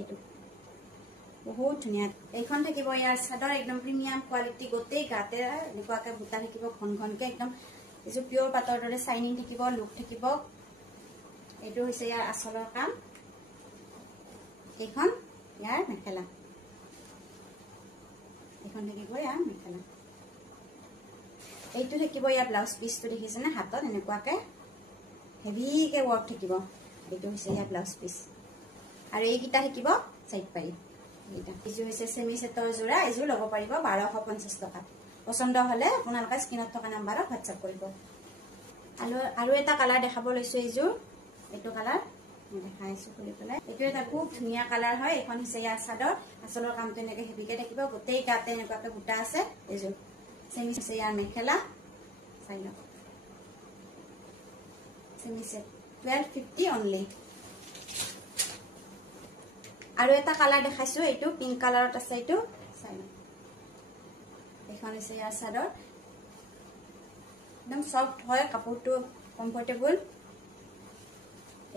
এইটো বহুত ধুনীয়া এইখন থাকিব ইয়াৰ চাদৰ একদম প্ৰিমিয়াম কোৱালিটি গোটেই গাতে এনেকুৱাকে বুটা থাকিব ঘন ঘনকে একদম এইটো পিওৰ পাটৰ দৰে শাইনিং থাকিব লুক থাকিব এইটো হৈছে ইয়াৰ আচলৰ কাম এইখন ইয়াৰ মেখেলা এইখন থাকিব ইয়াৰ মেখেলা এইটো থাকিব ইয়াৰ ব্লাউজ পিসটো দেখিছে না হাতত এনেকুৱাকে হেভিকে ওয়াৰ্ক থাকিব এইটো হৈছে ইয়াৰ ব্লাউজ পিস আৰু এইকিটা থাকিব সাইড পাৰি এইটা ইজু হৈছে সেমি সেটৰ জোড়া ইজু লব পাৰিব 1250 টকা পছন্দ হলে আপোনালোকে স্ক্ৰিনত থকা নম্বৰত WhatsApp কৰিব আৰু এটা কালাৰ দেখাব লৈছো ইজু এইটো কালাৰ দেখাইছো খুলি পেলাই এইটো এটা খুব ধুনীয়া কালাৰ হয় এখন হৈছে ইয়াৰ চাদৰ আচলৰ কামটো এনেকে হেভিকে থাকিব গোটেই গাতে এনেকুৱাকে বুটা আছে ইজু সেমি হৈছে ইয়াৰ মেখেলা চাই লওক সেমি সেট 1250 অনলি আৰু এটা কালাৰ দেখাইছো এইটো পিংক কালাৰত আছে এইটো চাই লওক এখন হৈছে ইয়াৰ চাদৰ একদম সফট হয় কাপোৰটো কমফৰ্টেবল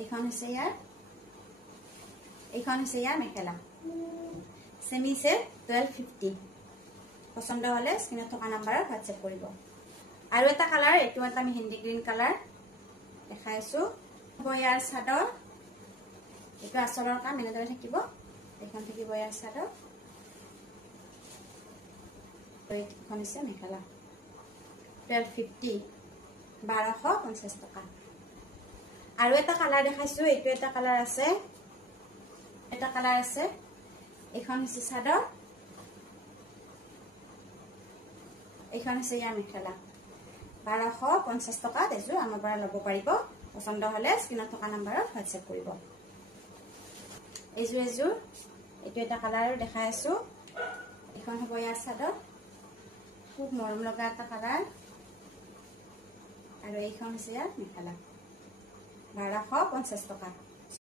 এইখন হৈছে ইয়াৰ মেখেলা সেমি সেট 1250 পছন্দ হলে স্ক্ৰিনত থকা নম্বৰত WhatsApp কৰিব আৰু এটা কালাৰ এইটো এটা আমি হিন্দি গ্ৰীন কালাৰ দেখাইছো ইয়াৰ চাদৰ এইটো আচলৰ কাম এনেদৰে থাকিব এখন থাকিব ইয়াৰ চাদৰ এইখন হৈছে মেখেলা 1250 1250 টকা আৰু এটা কালাৰ দেখাইছো এইটো এটা কালাৰ আছে এখন হৈছে চাদৰ এইখন হৈছে ইয়াৰ মেখেলা 1250 টকা দেজু আমাৰ পৰা ল'ব পাৰিব পছন্দ হলে স্ক্ৰিনত থকা নম্বৰত WhatsApp কৰিব এইজু এইটো এটা কালাৰ দেখাই আছো এখন হ'ব ইয়াৰ চাদৰ খুব মৰম লগা এটা কালাৰ আৰু এইখন হৈছে ইয়াৰ মেখেলা 1250 টকা